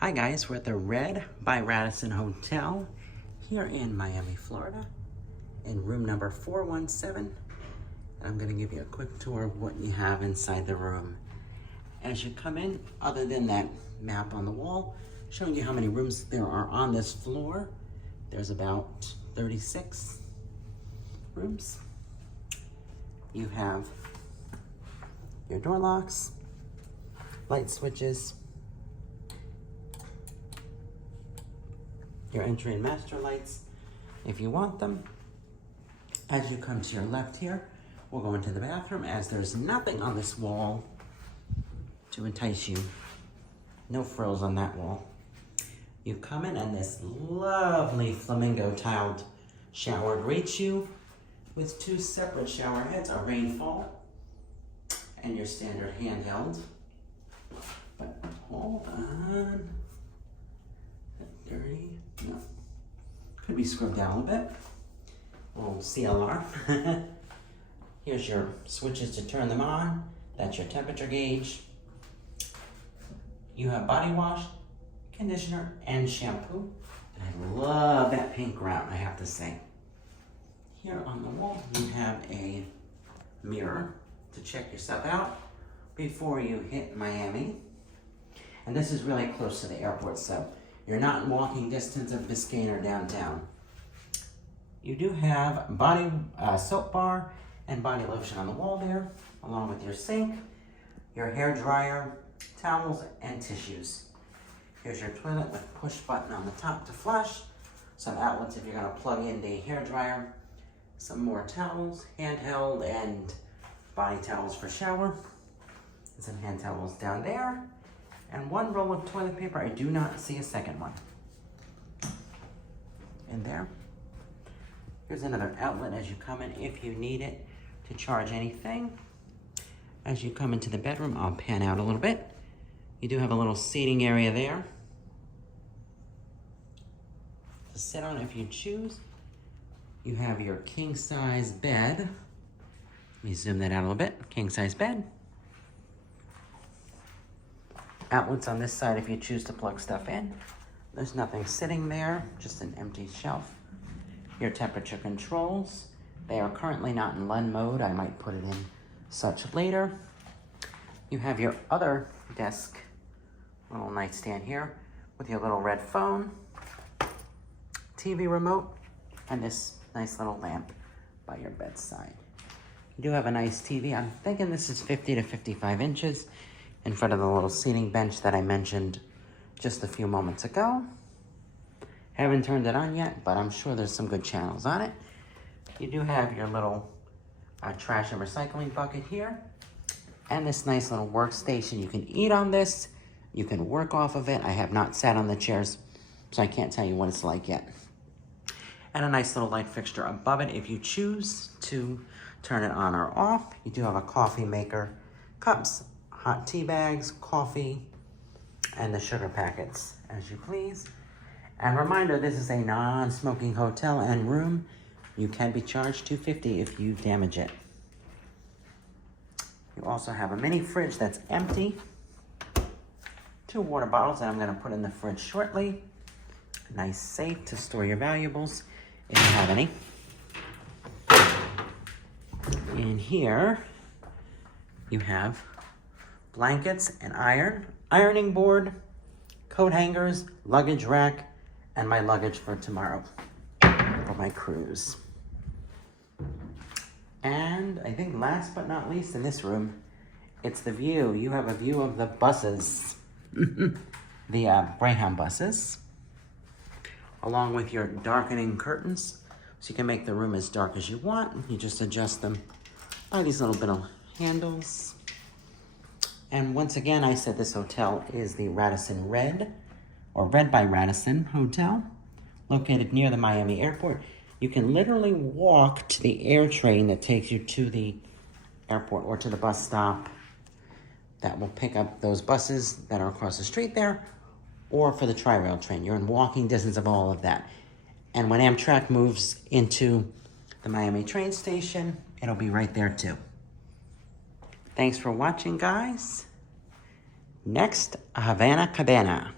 Hi guys, we're at the Red by Radisson Hotel here in Miami, Florida, in room number 417. And I'm gonna give you a quick tour of what you have inside the room. As you come in, other than that map on the wall, showing you how many rooms there are on this floor, there's about 36 rooms. You have your door locks, light switches, your entry and master lights if you want them. As you come to your left here, we'll go into the bathroom as there's nothing on this wall to entice you. No frills on that wall. You come in and this lovely flamingo tiled shower greets you with two separate shower heads, a rainfall and your standard handheld. But hold on. Dirty? No. Could be scrubbed down a little bit. Old CLR. Here's your switches to turn them on. That's your temperature gauge. You have body wash, conditioner, and shampoo. And I love that pink grout, I have to say. Here on the wall, you have a mirror to check yourself out before you hit Miami. And this is really close to the airport, so you're not in walking distance of Biscayne or downtown. You do have body soap bar and body lotion on the wall there, along with your sink, your hair dryer, towels, and tissues. Here's your toilet with push button on the top to flush, some outlets if you're gonna plug in the hair dryer, some more towels, handheld and body towels for shower, and some hand towels down there. And one roll of toilet paper. I do not see a second one. In there. Here's another outlet as you come in if you need it to charge anything. As you come into the bedroom, I'll pan out a little bit. You do have a little seating area there to sit on if you choose. You have your king size bed. Let me zoom that out a little bit. King size bed. Outlets on this side if you choose to plug stuff in. There's nothing sitting there, just an empty shelf. Your temperature controls. They are currently not in LUN mode. I might put it in such later. You have your other desk, little nightstand here with your little red phone, TV remote, and this nice little lamp by your bedside. You do have a nice TV. I'm thinking this is 50 to 55 inches. In front of the little seating bench that I mentioned just a few moments ago. Haven't turned it on yet, but I'm sure there's some good channels on it. You do have your little trash and recycling bucket here. And this nice little workstation. You can eat on this. You can work off of it. I have not sat on the chairs, so I can't tell you what it's like yet. And a nice little light fixture above it if you choose to turn it on or off. You do have a coffee maker, cups, hot tea bags, coffee, and the sugar packets, as you please. And reminder, this is a non-smoking hotel and room. You can be charged $250 if you damage it. You also have a mini fridge that's empty. 2 water bottles that I'm gonna put in the fridge shortly. A nice safe to store your valuables, if you have any. In here, you have blankets and ironing board, coat hangers, luggage rack, and my luggage for tomorrow for my cruise. And I think last but not least in this room, it's the view. You have a view of the buses, the Greyhound buses, along with your darkening curtains. So you can make the room as dark as you want. You just adjust them by these little bit of handles. And once again, I said this hotel is the Radisson Red, or Red by Radisson Hotel, located near the Miami Airport. You can literally walk to the air train that takes you to the airport or to the bus stop that will pick up those buses that are across the street there, or for the Tri-Rail train. You're in walking distance of all of that. And when Amtrak moves into the Miami train station, it'll be right there too. Thanks for watching, guys. Next, Havana Cabana.